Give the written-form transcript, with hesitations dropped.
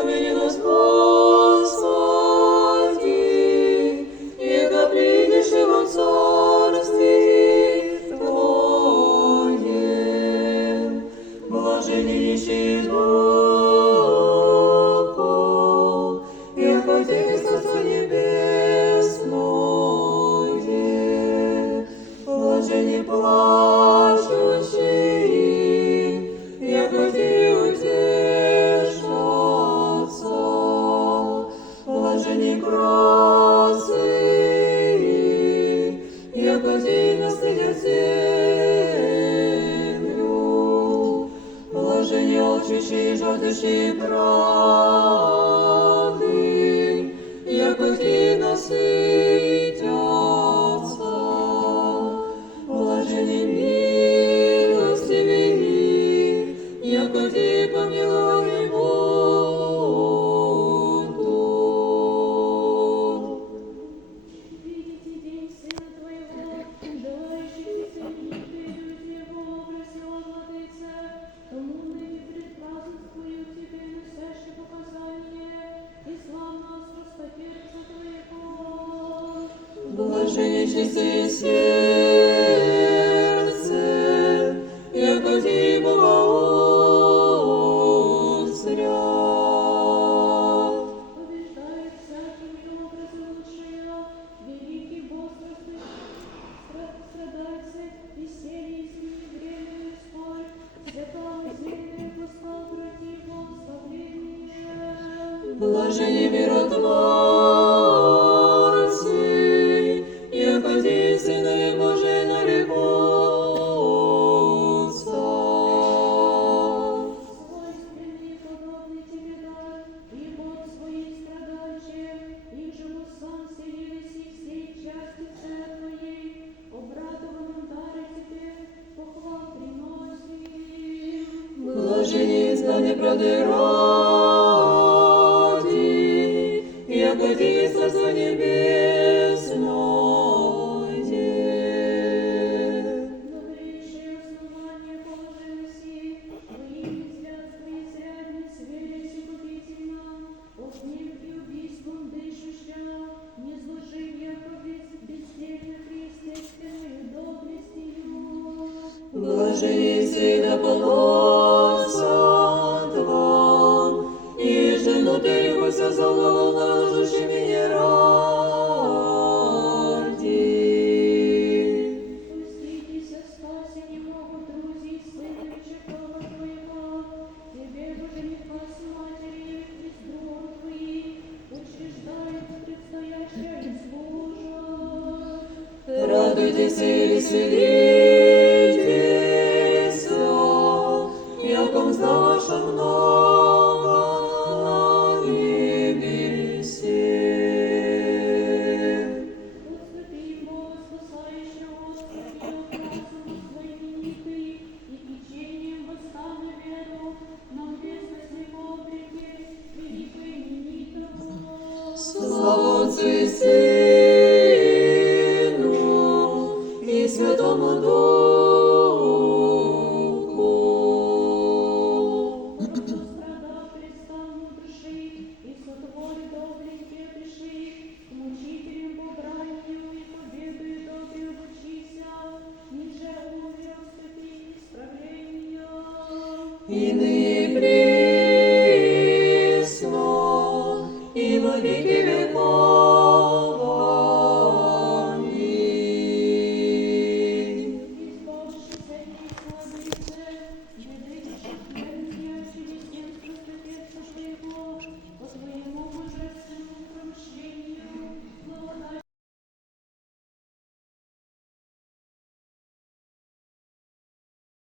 помяни нас, Господи, яко придешь и во царстве Твоем. Блаженни нищие духом, яко тех из Царства Небесное. Блаженни плачущие, яко те утешатся. Блаженни кроткие, яко те наследят землю. Блаженни алчущие, жаждущие правды, яко те насытятся. Блаженни милостивые, яко те помилованы будут. Видите день Сына Твоего, желающийся придут Его, просила Владыца, тому ныне предпразднуют Тебе носящие показания, и славно спастерца Твоего. Блаженни чистые сердцем, яко те Бога узрят. Побеждает всяким его разлучия, великий Бог страдается, веселье измени время спор, святому земле пускал против благословения. Блаженни миротворцы, яко те сынове Божии нарекутся. Свойственный подобный тебе дар, и Бог своих страдающих, и живу сам селились и всей части церкви, обрадованном даре тебе похвал приносим. Блаженни изгнаны правды ради, яко те из Царства Небесное. Добрейшее основание положили си, твоим взгляд твои зрядни свелись и губительно, огнем и убийством дышаща, не служим, яко бездельных естественную доблестью. Блаженни всегда помолятся вам, и жену ты лихося за ложащими ради. Пуститесь, остался, не могут друзей, сына чертога твоего, тебе, Боже, не пас матери, из друга твои, учреждают предстоящее и служат. Радуйтесь и веселитесь, яко мзда ваша много на небесе. Отступи, Бог, спасающего, Господи, от разума своим иниты, и течением восстаны веру, нам бездность его обреки, великой именитого. Слава Отцу и Сыну и Святому Духу. Страдав Христа мудрши, и сотвори добренькие дыши, к мучителям побранию и победою добрую учися, ниже умре отступи исправления. И ныне и присно, и во веки веков.